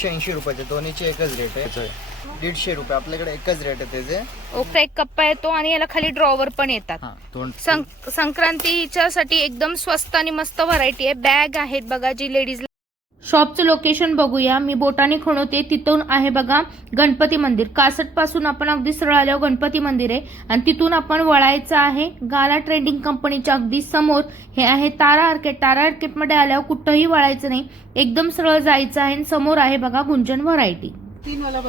एकशे ऐंशी रुपयाचे दोन्हीचे एकच रेट आहे. दीडशे रुपये. आपल्याकडे एकच रेट आहे त्याचे. ओकचा एक कप्पा येतो आणि याला खाली ड्रॉवर पण येतात. हा संक्रांतीच्या साठी एकदम स्वस्त आणि मस्त व्हरायटी आहे. बॅग आहेत बघा जी लेडीज शॉपचं लोकेशन बघूया. मी बोटाने खणवते तिथून आहे बघा गणपती मंदिर. कासटपासून आपण अगदी सरळ आल्यावर गणपती मंदिर आहे. आणि तिथून आपण वळायचं आहे गाला ट्रेडिंग कंपनीच्या अगदी समोर. हे आहे तारा आर्केट तारा आर्केटमध्ये आल्यावर कुठंही वळायचं नाही. एकदम सरळ जायचं आहे आणि समोर आहे बघा गुंजन व्हरायटी मला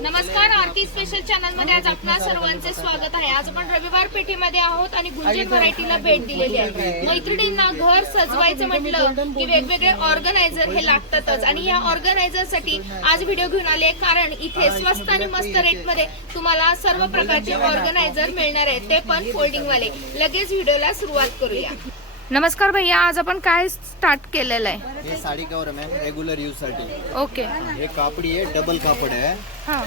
नमस्कार आरती स्पेशल चॅनलमध्ये आज आपणा सर्वांचे स्वागत आहे. आज आपण रविवार पेठेमध्ये आहोत आणि गुंजन व्हरायटीला भेट दिलेली आहे. मैत्रिणींना घर सजवायचं म्हटलं की वेगवेगळे ऑर्गनायझर हे लागतातच. आणि या ऑर्गनायझरसाठी आज व्हिडिओ घेऊन आले कारण इथे स्वस्त आणि मस्त रेटमध्ये तुम्हाला सर्व प्रकारचे ऑर्गनायझर मिळणार आहेत. ते पण फोल्डिंग वाले. लगेच व्हिडिओला सुरुवात करूया. नमस्कार भैया आज आपण काय स्टार्ट केलेलं आहे? हे साडी कवर आहे मॅम रेग्युलर यूजसाठी. ओके हे कापडी आहे डबल कापड आहे. हा.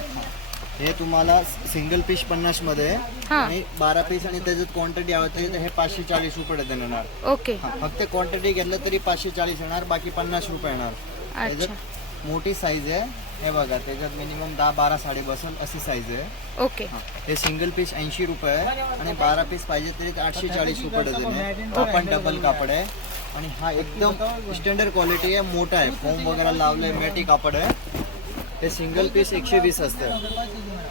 हे तुम्हाला सिंगल पीस पन्नासमध्ये आहे. हा. आणि बारा पीस आणि त्याच्यात क्वांटिटी तर हे पाचशे चाळीस रुपये डझन येणार ओके हा, फक्त क्वांटिटी घेतलं तरी पाचशे चाळीस येणार बाकी पन्नास रुपये येणार. अच्छा. त्याच्यात मोठी साईज आहे. हे बघा त्याच्यात मिनिमम दहा बारा साडी बसल अशी साईज आहे. ओके हा. हे सिंगल पीस ऐंशी रुपये आहे आणि बारा पीस पाहिजे तरी आठशे चाळीस रुपये डझन आहे. हा पण डबल कापड आहे. आणि हा एकदम स्टँडर्ड क्वालिटी आहे मोठा आहे. फोम वगैरे लावलंय मेटी कापड आहे. हे सिंगल पीस एकशे वीस असतं.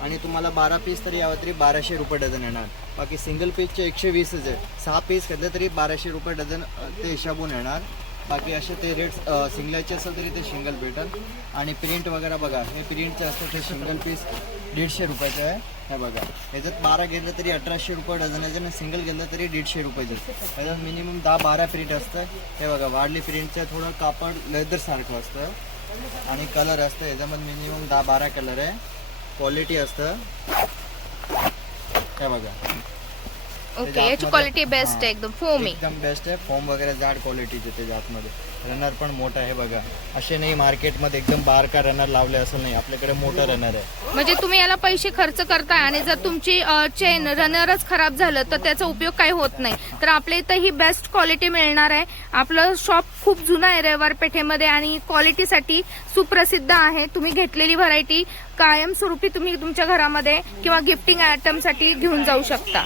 आणि तुम्हाला बारा पीस तरी यावं तरी बाराशे रुपये डझन येणार. बाकी सिंगल पीसचे एकशे वीसच आहे. सहा पीस घेतले तरी बाराशे रुपये डझन अ, ते हिशाबून येणार. बाकी असे ते रेट सिंगलचे असेल तरी ते सिंगल भेटल आणि प्रिंट वगैरे बघा हे प्रिंटचे असतात ते सिंगल पीस दीडशे रुपयाचं आहे. हे बघा ह्याच्यात बारा घेतलं तरी अठराशे रुपये डझन आहे. आणि सिंगल घेतलं तरी दीडशे रुपयाचे ह्याच्यात मिनिमम दहा बारा प्रिंट असतं. हे बघा वाढली प्रिंटचं थोडं कापड लेदरसारखं असतं. आणि कलर असतं ह्याच्यामध्ये मिनिमम दहा बारा कलर आहे. क्वालिटी असतं. हे बघा. ओके याची क्वालिटी बेस्ट आहे एकदम फोमी एकदम बेस्ट आहे. फॉर्म वगैरे जाड क्वालिटीचे त्याच्या आतमध्ये रनर पण मोठा आहे बघा. असे नाही मार्केटमध्ये एकदम बारका रनर लावले असं नाही. आपल्याकडे मोठा रनर आहे. म्हणजे तुम्ही याला पैसे खर्च करताय आणि जर तुमची चेन रनरच खराब झालं तर त्याचा उपयोग काही होत नाही. तर आपल्या इथं ही बेस्ट क्वालिटी मिळणार आहे. आपलं शॉप खूप जुनं आहे रविवार पेठेमध्ये आणि क्वालिटीसाठी सुप्रसिद्ध आहे. तुम्ही घेतलेली व्हरायटी कायमस्वरूपी तुम्ही तुमच्या घरामध्ये किंवा गिफ्टिंग आयटमसाठी घेऊन जाऊ शकता.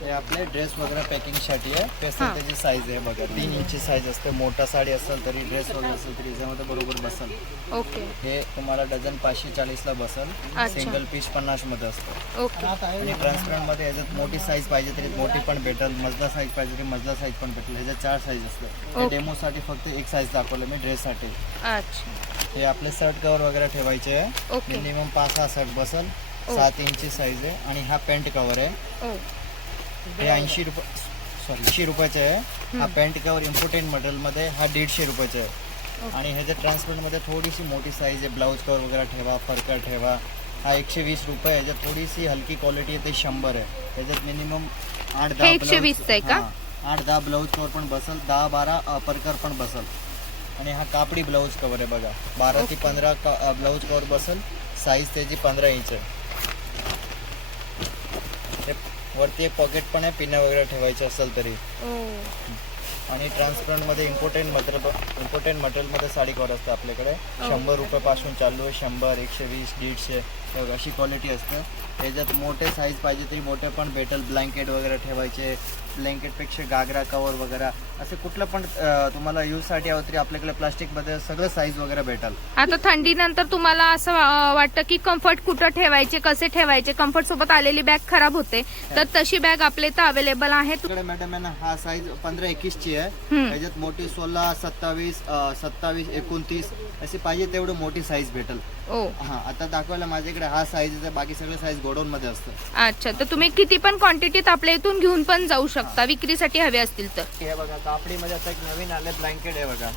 हे आपले ड्रेस वगैरे पॅकिंगसाठी आहे. हा. त्याची साईज आहे बघा. तीन इंची साईज असते. मोठा साडी असेल तरी ड्रेस वगैरे असेल तरी याच्यामध्ये बरोबर बसल. ओके. हे तुम्हाला डझन पाचशे चाळीसला बसल. अच्छा. सिंगल पीस पन्नासमध्ये असतं. ओके. आणि ट्रान्सपरंटमध्ये याच्यात मोठी साईज पाहिजे तरी मोठी पण भेटेल. मजला साईज पाहिजे तरी मजला साईज पण भेटेल. ह्याच्यात चार साईज असतं ओके. डेमोसाठी फक्त एक साईज दाखवलं मी ड्रेससाठी अच्छा. हे आपले शर्ट कवर वगैरे ठेवायचे आहे. ओके. मिनिमम पाच सहा शर्ट बसल. सात इंची साईज आहे. आणि हा पॅन्ट कवर आहे. ओ हे ऐंशी रुपये सॉरी ऐंशी रुपयाचे आहे. हा पॅन्ट कवर इम्पोर्टेंट मटेरियलमध्ये हा दीडशे रुपयाचे आहे. आणि ह्याच्या ट्रान्सपोर्टमध्ये थोडीशी मोठी साईज आहे. ब्लाऊज कवर वगैरे ठेवा फरका ठेवा. हा एकशे वीस रुपये ह्याच्यात थोडीशी हलकी क्वालिटी आहे ते शंभर आहे. ह्याच्यात मिनिमम आठ दहा हे 120 ब्लाऊज- आहे का? आठ दहा ब्लाऊज कवर पण बसल दहा बारा परकर पण बसल. आणि हा कापडी ब्लाऊज कवर आहे बघा. बारा ते पंधरा ब्लाऊज कवर बसल. साईज त्याची पंधरा इंच आहे. वरती एक पॉकेट पण आहे पिन्या वगैरे ठेवायचे असेल तरी. ओ आणि ट्रान्सपरंटमध्ये इम्पोर्टंट मटेरियल इम्पोर्टंट मटेरियलमध्ये साडी कवर असतं आपल्याकडे. शंभर रुपयापासून चालू आहे शंभर एकशे वीस दीडशे हे अशी क्वालिटी असतं. त्याच्यात मोठे साईज पाहिजे तरी मोठे पण भेटेल. ब्लँकेट वगैरे ठेवायचे ब्लँकेटपेक्षा गागरा कवर वगैरे. असे कुठलं पण तुम्हाला यूजसाठी हवं तरी आपल्याकडे प्लास्टिकमध्ये सगळं साईज वगैरे भेटेल. आता थंडीनंतर तुम्हाला असं वाटतं की कम्फर्ट कुठं ठेवायचे कसे ठेवायचे? कम्फर्ट सोबत आलेली बॅग खराब होते. तर तशी बॅग आपल्या इथं अवेलेबल आहे मॅडम आहे ना हा साईज पंधरा एकवीसची आहे. हम्म. त्याच्यात मोठी सोळा सत्तावीस सत्तावीस एकोणतीस अशी पाहिजे तेवढं मोठी साईज भेटेल. हा आता दाखवायला माझ्याकडे हा साईज आहे बाकी सगळे साईज गोडाऊन मध्ये असतं. अच्छा तर तुम्ही किती पण क्वांटिटीत आपल्या इथून घेऊन पण जाऊ शकता. विक्रीसाठी हवे असतील तर. हे बघा कापडीमध्ये आता एक नवीन आले ब्लँकेट आहे बघा.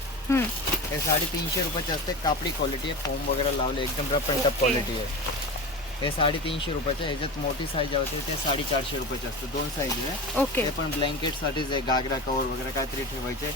हे साडेतीनशे रुपयाचे असते. कापडी क्वालिटी आहे. फोम वगैरे लावले. एकदम रफ अँड टफ क्वालिटी आहे. हे साडेतीनशे रुपयाचे ह्याच्यात मोठी साईज होते ते साडेचारशे रुपयाचे असते. दोन साईज आहे. ओके. ते पण ब्लँकेट साठीच आहे. गागरा कवर वगैरे काहीतरी ठेवायचे.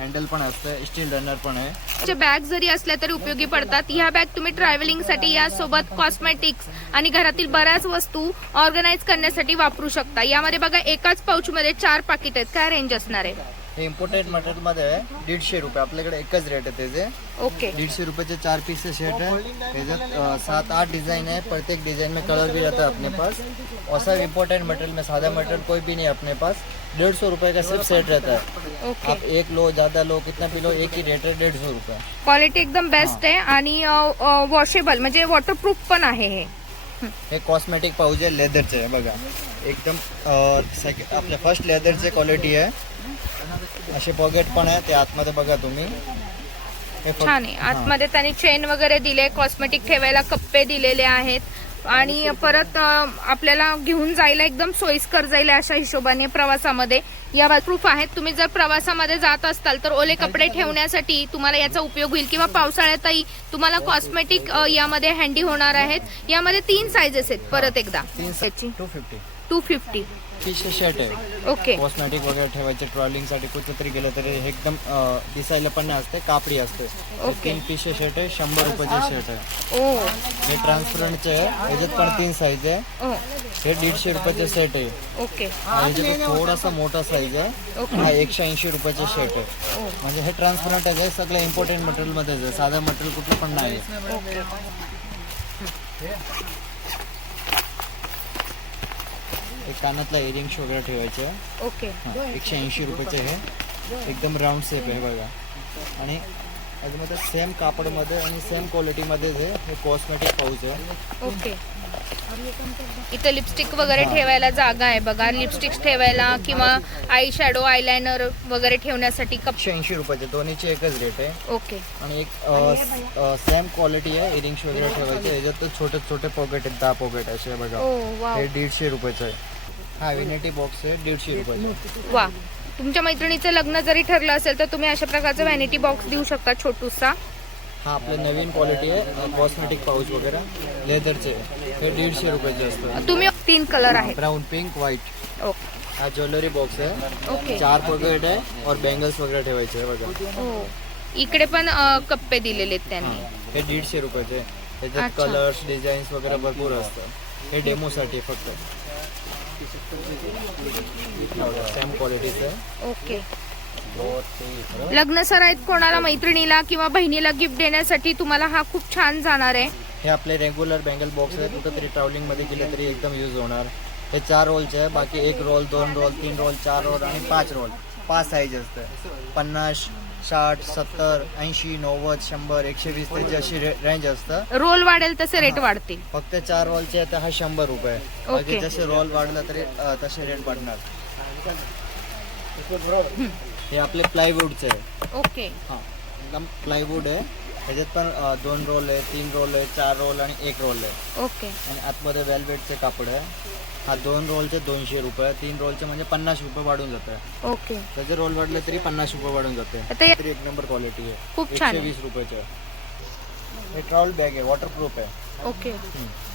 हँडल पण असतं. स्टील रनर पण आहे. बॅग जरी असल्या तरी उपयोगी पडतात. ह्या बॅग तुम्ही ट्रॅव्हलिंगसाठी यासोबत कॉस्मेटिक्स आणि घरातील बऱ्याच वस्तू ऑर्गनाईज करण्यासाठी वापरू शकता. यामध्ये बघा एकाच पाऊच मध्ये चार पाकिट आहेत. काय रेंज असणार आहे? हे इम्पोर्टेड मटेरियल मध्ये आहे. दीडशे रुपये. आपल्याकडे एकच रेट आहे त्याचे. ओके दीडशे रुपये चार पीस शर्ट है त्याच्यात सात आठ डिज़ाइन है प्रत्येक डिज़ाइन में कलर भी रहता है अपने पास. और सब इम्पोर्टेंट मटेरियल में सादा मटेरियल कोई भी नहीं है अपने पास. डेढ़ सौ रुपये का सिर्फ़ सेट रहता है. ओके आप एक लो ज़्यादा लो कितना भी लो एक ही रेट है डेढ़ सौ रुपये. क्वालिटी एकदम बेस्ट आहे आणि वॉशेबल म्हणजे वॉटरप्रूफ पण आहे हे. हे कॉस्मेटिक पाऊच आहे लेदरचे आहे बघा. एकदम आपल्या फ़र्स्ट लेदरचे क्वालिटी आहे. असे पॉकेट पण आहे ते आतमध्ये बघा तुम्ही. छान आहे. आतमध्ये त्यांनी चेन वगैरे दिले कॉस्मेटिक ठेवायला कप्पे दिलेले आहेत. आणि परत आपल्याला घेऊन जायला एकदम सोयीस्कर जाईल अशा हिशोबाने प्रवासामध्ये. या प्रूफ आहेत. तुम्ही जर प्रवासामध्ये जात असताल तर ओले कपडे ठेवण्यासाठी तुम्हाला याचा उपयोग होईल. किंवा पावसाळ्यातही तुम्हाला कॉस्मेटिक यामध्ये हँडी होणार आहेत. यामध्ये तीन साईजेस आहेत परत एकदा. Two fifty two fifty piece shirt आहे. ओके कॉस्मेटिक वगैरे ठेवायचे ट्रॉलिंगसाठी कुठं तरी गेलं तरी हे एकदम अ, दिसायला पण नाही असते कापडी असते. हे ओके. तीन पीस शर्ट आहे शंभर रुपयाचे शर्ट आहे. ओ. हे ट्रान्सपरंटचे आहे याच्यात पण तीन साईज आहे. ओ. हे दीडशे रुपयाचे सेट आहे. ओके आणि याच्यात थोडासा मोठा साईज आहे. हा एकशे ऐंशी रुपयाचे शर्ट आहे. म्हणजे हे ट्रान्सपरंट आहे सगळं इम्पॉर्टंट मटेरियल मध्येच आहे. साधं मटेरियल कुठलं पण नाही हे कानातला इयरिंग्स वगैरे ठेवायचे. ओके एकशे ऐंशी रुपयाचे हे. एकदम राऊंड शेप आहे बघा. आणि याच्यामध्ये सेम कापडमध्ये आणि सेम क्वालिटीमध्ये जे हे कॉस्मेटिक पाऊच आहे. ओके. इथं लिपस्टिक वगैरे ठेवायला जागा आहे बघा. लिपस्टिक ठेवायला किंवा आय शॅडो आयलायनर वगैरे ठेवण्यासाठी कप एकशे ऐंशी रुपयाचे. दोन्हीचे एकच रेट आहे. ओके. आणि एक सेम क्वालिटी आहे. इयरिंग्स वगैरे ठेवायचे. याच्यात तर छोटे छोटे पॉकेट आहेत. दहा पॉकेट असे बघा. ओ वा हे दीडशे रुपयाचं आहे. हा विनेटी बॉक्स आहे दीडशे रुपयाचा. वा. तुमच्या मैत्रिणीचं लग्न जरी ठरलं असेल तर तुम्ही अशा प्रकारचा व्हॅनिटी बॉक्स देऊ शकता छोटूसा. हा आपले नवीन क्वालिटी आहे कॉस्मेटिक पाऊच वगैरे. लेदरचे हे दीडशे रुपयाचे असतात. तुम्ही तीन कलर आहेत. ब्राऊन पिंक व्हाईट ओके हा ज्वेलरी बॉक्स आहे. ओके. चार पॉकेट आहे और बँगल्स वगैरे ठेवायचे आहे बघा. ओ इकडे पण अ, कप्पे दिलेले आहेत त्यांनी. हे दीडशे रुपयाचे. त्याच्यात अच्छा. कलर्स डिझाईन्स वगैरे भरपूर असतं हे डेमोसाठी फक्त. सेम क्वालिटीचं ओके. लग्न सराईत कोणाला मैत्रिणीला किंवा बहिणीला गिफ्ट देण्यासाठी तुम्हाला हा खूप छान जाणार आहे. हे आपले रेग्युलर बँगल बॉक्स आहे. कुठं तरी ट्रॅव्हलिंगमध्ये गेले तरी एकदम यूज होणार. हे चार रोलचे आहे. बाकी एक रोल दोन रोल तीन रोल चार रोल आणि पाच रोल पाच साईज असतं पन्नास साठ सत्तर ऐंशी नव्वद शंभर एकशे वीस त्याची अशी रेंज असतं. रोल वाढेल तसे रेट वाढतील. फक्त चार रोलचे आहे तर हा शंभर रुपये बाकी. जसे रोल वाढलं तरी अं, तसे रेट वाढणार. हे आपले प्लायवूडचे आहे ओके. हां. एकदम प्लायवूड आहे. त्याच्यात पण अं, दोन रोल आहे तीन रोल आहे चार रोल आणि एक रोल आहे. ओके. आणि आतमध्ये वेलवेटचे कापड आहे. हा दोन रोलचे दोनशे रुपये तीन रोलचे म्हणजे पन्नास रुपये वाढून जातं ओके. त्याचे रोल वाढले तरी पन्नास रुपये वाढून जाते आता या- तरी एक नंबर क्वालिटी आहे. खूप छान एकशे आहे. वीस रुपयाचे. आहे हे ट्रॅव्हल बॅग आहे वॉटरप्रूफ आहे. ओके.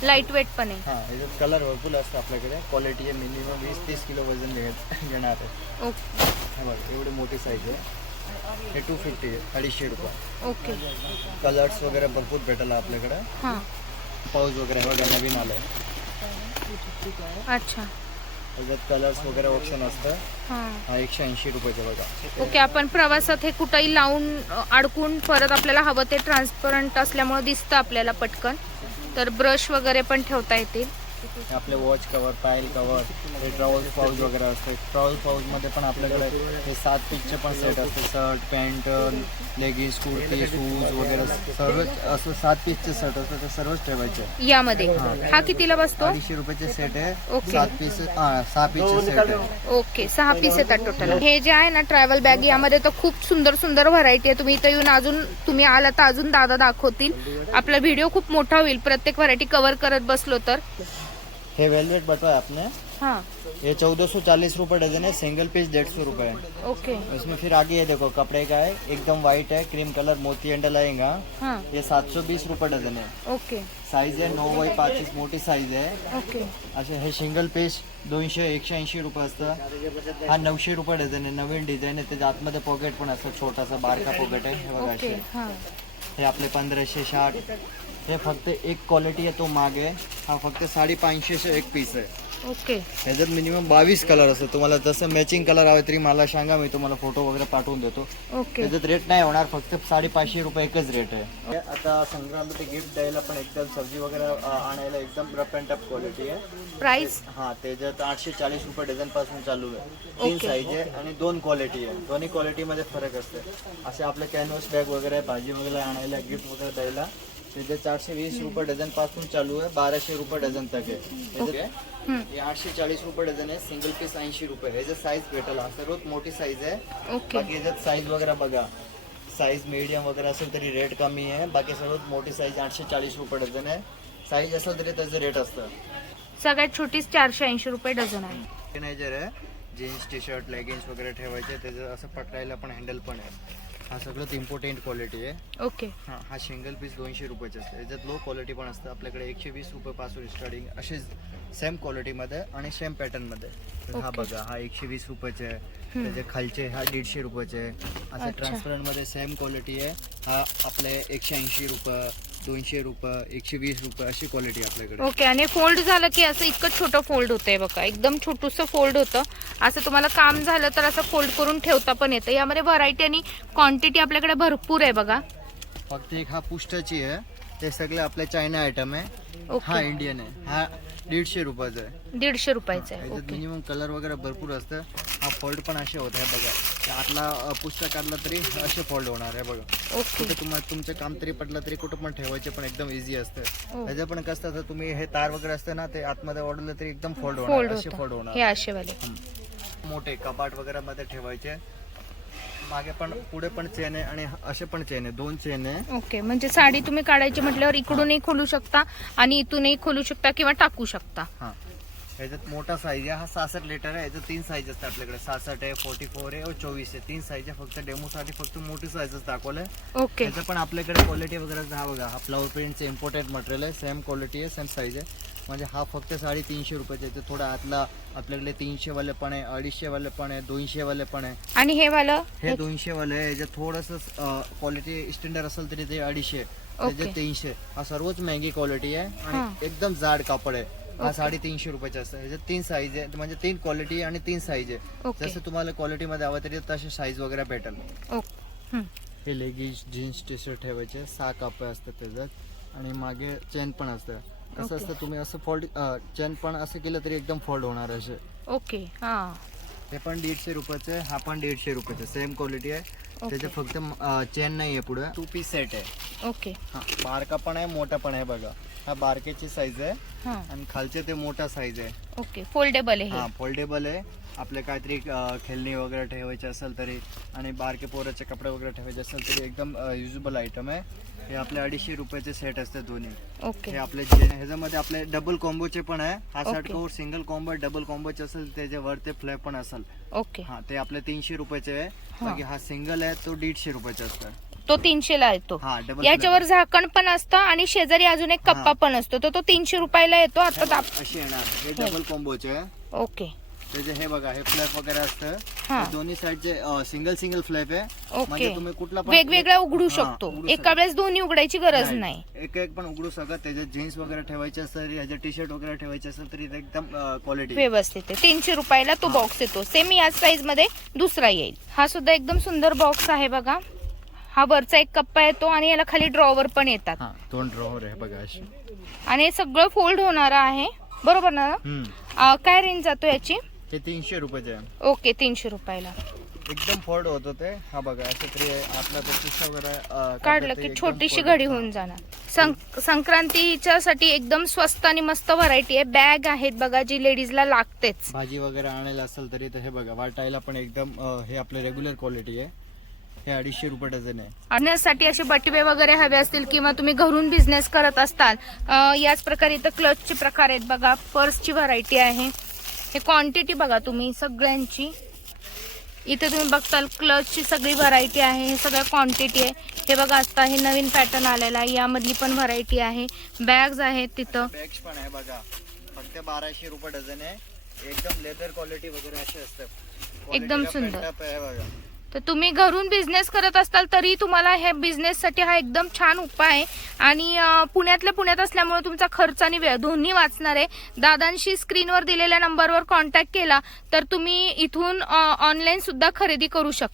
लाईट वेट पण आहे. हाँ याच्यात कलर भरपूर असतं आपल्याकडे. क्वालिटी आहे मिनिमम वीस तीस किलो वज़न घे- घेणार आहे. ओके. हे बघा एवढी मोठी साईज आहे. हे टू फिफ्टी आहे अडीचशे रुपये. ओके. कलर्स वगैरे भरपूर भेटेल आपल्याकडे. हाँ. पाऊस वगैरे बघा नवीन आलं अच्छा. त्याच्यात कलर्स वगैरे ऑप्शन असतं. हां. हा एकशे ऐंशी रुपयाचं बघा. ओके आपण प्रवासात हे कुठंही लावून अ, अडकून परत आपल्याला हवं ते ट्रान्सपरंट असल्यामुळे दिसतं आपल्याला पटकन. तर ब्रश वगैरे पण ठेवता येतील. आपले वॉच कवर पायल कवर हे ट्रॅव्हल पाऊच वगैरे असते. ट्रॅव्हल पाऊचमध्ये पण आपल्याकडे हे सात पीसचे पण सेट असते. Shirt pant leggings kurti shoes वगैरे सर्व असं सात पीसचे सेट असतात ते सर्वच ठेवायचे. यामध्ये? हा. कितीला बसतो? अडीचशे रुपयाचे सेट आहे. सात पीस सहा पीसचे सेट आहे. ओके. सहा पीस येतात टोटल हे जे आहे ना ट्रॅव्हल बॅग यामध्ये तर खूप सुंदर सुंदर व्हरायटी आहे. तुम्ही इथं येऊन अजून तुम्ही आला तर अजून दादा दाखवतील. आपला व्हिडिओ खूप मोठा होईल. प्रत्येक व्हरायटी कव्हर करत बसलो तर. हे वेलवेट है आपने। हा। ये चौदह सौ चालीस रूपए डजन है सिंगल पीस डेढ़ सौ रुपए है। ओके। इसमें फिर आगे ये देखो कपड़े का है एकदम व्हाइट है क्रीम कलर मोती एंडल आएगा हा। ये सात सौ बीस रुपये डझन है। ओके। साईज आहे नऊ बाय पाचीस मोठी साईज आहे ओके। असे हे सिंगल पीस दोनशे एकशे ऐंशी रुपये असतं। हा नऊशे रुपये डझन आहे नवीन डिझाईन आहे त्याच्या आतमध्ये पॉकेट पण असतं छोटासा बारका पॉकेट आहे हे बघा असे. हे. आपले पंधराशे साठ. हे फक्त एक क्वालिटी आहे तो माग. आहे हा फक्त साडेपाचशेचे एक पीस आहे. ओके. ह्याच्यात मिनिमम बावीस कलर असतात. तुम्हाला जसं मॅचिंग कलर हवे तरी मला सांगा मी तुम्हाला फोटो वगैरे पाठवून देतो. ओके. त्याच्यात रेट नाही होणार फक्त साडेपाचशे रुपये एकच रेट आहे. आता संक्रांती गिफ्ट द्यायला पण एकदम सब्जी वगैरे आणायला एकदम रफ अँड टफ क्वालिटी आहे. प्राइस हा त्याच्यात आठशे चाळीस रुपये डझनपासून चालू आहे. तीन साईज आहे आणि दोन क्वालिटी आहे. दोन्ही क्वालिटी मध्ये फरक असते. असे आपले कॅनव्हस बॅग वगैरे भाजी वगैरे आणायला गिफ्ट वगैरे द्यायला त्याचे चारशे वीस रुपये डझनपासून चालू आहे बाराशे रुपये डझन तक आहे हे आठशे चाळीस रुपये डझन आहे सिंगल पीस ऐंशी रुपये ह्याचं साईज भेटेल हा। सर्वात मोठी साईज आहे ओके बाकी याच्यात साईज वगैरे बघा। साईज मीडियम वगैरे असेल तरी रेट कमी आहे बाकी सर्वात मोठी साईज आठशे चाळीस रुपये डझन आहे साईज असेल तरी त्याचं रेट असतं। सगळ्यात छोटी चारशे ऐंशी रुपये डझन आहे. ऑर्गनायझर आहे जीन्स टी शर्ट लेगिन्स वगैरे ठेवायचे त्याचं असं पकडायला पण हँडल पण आहे. हा सगळं इम्पॉर्टंट क्वालिटी आहे. ओके हा हा सिंगल पीस दोनशे रुपयाचे असतं. याच्यात लो क्वालिटी पण असतं. आपल्याकडे एकशे वीस रुपयापासून स्टार्टिंग असे सेम क्वालिटीमध्ये आणि सेम पॅटर्नमध्ये तर हा. बघा हा एकशे वीस रुपयाचे आहे. त्याचे खालचे हा दीडशे रुपयाचे आहे. असं अच्छा. ट्रान्सपरंटमध्ये सेम क्वालिटी आहे. हा आपले एकशे ऐंशी रुपये दोनशे रुपये एकशे वीस रुपये अशी क्वालिटी आपल्याकडे. ओके आणि फोल्ड झालं की असं इतकं छोटं फोल्ड होतंय बघा. एकदम छोटूसं फोल्ड होतं. असं तुम्हाला काम झालं तर असं फोल्ड करून ठेवता पण येतं. यामध्ये व्हरायटी आणि क्वांटिटी आपल्याकडे भरपूर आहे बघा. फक्त एक हा पुष्टाची आहे. ते सगळे आपले चायना आयटम आहे. हा ओके इंडियन आहे. हा दीडशे रुपयाचा आहे. दीडशे रुपयाचं आहे. याच्यात ओके मिनिमम कलर वगैरे भरपूर असतं. हा फोल्ड पण असे होत आहे बघा. ते आतला अ, पुस्तक काढला तरी असे फोल्ड होणार आहे बघा. ओके कुठे तुम्हाला तुमचं काम तरी पडलं तरी कुठं पण ठेवायचे पण एकदम इझी असतं. हो. त्याचं पण कसं असतं तुम्ही हे तार वगैरे असतं ना ते आतमध्ये ओढलं तरी एकदम फोल्ड फोल्ड होणार असे फोल्ड होतं हे होणार. मोठे कपाट वगैरे मध्ये ठेवायचे. मागे पण पुढे पण चेन आहे आणि असे पण चेन आहे. दोन चेन आहे. ओके म्हणजे साडी तुम्ही काढायची म्हटल्यावर इकडूनही खोलू शकता आणि इथूनही खोलू शकता किंवा टाकू शकता. हा. याच्यात मोठा साईज आहे. हा सहासष्ट लिटर आहे. याच्यात तीन साईज असतात आपल्याकडे. सहासष्ट आहे फोर्टी फोर आहे चोवीस आहे. तीन साईज आहे. फक्त डेमोसाठी फक्त मोठी साईजच दाखवलंय ओके त्याचं पण आपल्याकडे क्वालिटी वगैरे हा बघा हा फ्लावर प्रिंटचं इम्पोर्टेड मटेरियल आहे. सेम क्वालिटी आहे सेम साईज आहे. म्हणजे हा फक्त साडेतीनशे रुपयाचा आहे. थोडा आतला आपल्याकडे तीनशे वाले पण आहे अडीचशे वाले पण आहे दोनशे वाले पण आहे. आणि हे वालं? हे दोनशे वाले आहे याच्यात थोडंसं क्वालिटी स्टँडर्ड असेल तरी ते अडीचशे त्याच्यात तीनशे. हा सर्वच महंगी क्वालिटी आहे. आणि एकदम जाड कापड आहे. हा साडेतीनशे रुपयाचा असतं. ह्याच्यात तीन साईज आहे म्हणजे तीन क्वालिटी आणि तीन साईज आहे. जसं तुम्हाला क्वालिटी मध्ये हवं तरी तसे साईज वगैरे भेटेल. हे. लेगिन्स जीन्स टी शर्ट ठेवायचे. सहा कापे असतात त्याच्यात. आणि मागे चेन पण असतं. कसं ओके. असतं तुम्ही असं फोल्ड चेन पण असं केलं तरी एकदम फोल्ड होणार असे. ओके हा. हे पण दीडशे रुपयाचे हा पण दीडशे रुपयाचे सेम क्वालिटी आहे. त्याचे फक्त चेन नाही आहे पुढे. टू पीस सेट आहे. ओके हा बारका पण आहे मोठा पण आहे बघा. हा बारकेची साईज आहे. हा. आणि खालचे ते मोठा साईज आहे. ओके फोल्डेबल आहे हा. हे फोल्डेबल आहे. आपले काहीतरी खेळणी वगैरे ठेवायचे असेल तरी आणि बारके पोराचे कपडे वगैरे ठेवायचे असेल तरी एकदम युजेबल आयटम आहे. हे आपले अडीचशे रुपयाचे सेट असते दोन्ही. ओके हे आपले जे ह्याच्यामध्ये आपले डबल कॉम्बोचे पण आहे. हा. Shirt coat single combo double कॉम्बोचे असेल त्याचे वर ते फ्लॅप पण असेल. ओके हा ते आपले तीनशे रुपयाचे आहे. हा. बाकी हा सिंगल आहे तो दीडशे रुपयाचा असतो. तो तीनशेला येतो हा डबल याच्यावर झाकण पण असतं आणि शेजारी अजून एक कप्पा हा. पण असतो. तर तो तीनशे रुपयाला येतो. आता असे येणार. हे डबल कॉम्बोचे आहे. ओके त्याचे हे बघा हे फ्लॅप वगैरे असतं हा. दोन्ही साईडचे सिंगल सिंगल फ्लॅप आहे. ओके म्हणजे तुम्ही कुठला पण वेगवेगळा उघडू हा, शकतो. उघडू एका वेळेस दोन्ही उघडायची गरज नाही. एक एक पण उघडू शकत त्याच्यात जीन्स वगैरे ठेवायचे असेल ह्याचे टी शर्ट वगैरे ठेवायचे असेल तरी ते एकदम क्वालिटी व्यवस्थित आहे. तीनशे रुपयाला तो बॉक्स येतो. सेम याच साईजमध्ये दुसरा येईल. हा सुद्धा एकदम सुंदर बॉक्स आहे बघा. हा वरचा एक कप्पा येतो आणि याला खाली ड्रॉवर पण येतात. हा दोन ड्रॉवर आहे बघा आणि हे सगळं फोल्ड होणार आहे. बरोबर ना? हम्म. अं, काय रेंज जातो याची? ते तीनशे रुपयाचे आहे. ओके तीनशे रुपयाला. एकदम फोल्ड होत होते. हा बघा असं तरी आपला तो किस्सा वगैरे अं, काढलं काढलं की एकदम छोटीशी fold घडी होतं. होऊन जाणार. सं- संक्रांतीच्या साठी एकदम स्वस्त आणि मस्त व्हरायटी आहे. बॅग आहेत बघा जी लेडीजला लागतेच. भाजी वगैरे आणायला असेल तरी तर हे बघा वाटायला पण एकदम अं, हे आपलं रेग्युलर क्वालिटी आहे. हे अडीचशे रुपये डझन आहे. आणण्यासाठी असे बटवे वगैरे हवे असतील किंवा तुम्ही घरून बिझनेस करत असताल अं, याच प्रकारे इथं क्लचचे प्रकार आहेत बघा पर्सची व्हरायटी आहे. हे क्वांटिटी बघा तुम्ही सगळ्यांची. इथे तुम्ही बघताल क्लचची सगळी व्हरायटी आहे हे सगळं क्वांटिटी आहे. हे बघा आता हे नवीन पॅटर्न आलेला आहे यामधली पण व्हरायटी आहे. बॅग्स आहेत तिथं. बॅग्स पण आहे बघा. फक्त बाराशे रुपये डझन आहे. एकदम लेदर क्वालिटी वगैरे असे असतात. एकदम सुंदर. तर तुम्ही घरून बिझनेस करत असताल तरी तुम्हाला हे बिझनेससाठी हा एकदम छान उपाय आहे. आणि पुण्यातल्या पुण्यात असल्यामुळे तुमचा खर्च आणि वेळ दोन्ही वाचणार आहे. दादांशी स्क्रीनवर दिलेल्या नंबरवर कॉन्टॅक्ट केला तर तुम्ही इथून ऑनलाईन सुद्धा खरेदी करू शकता.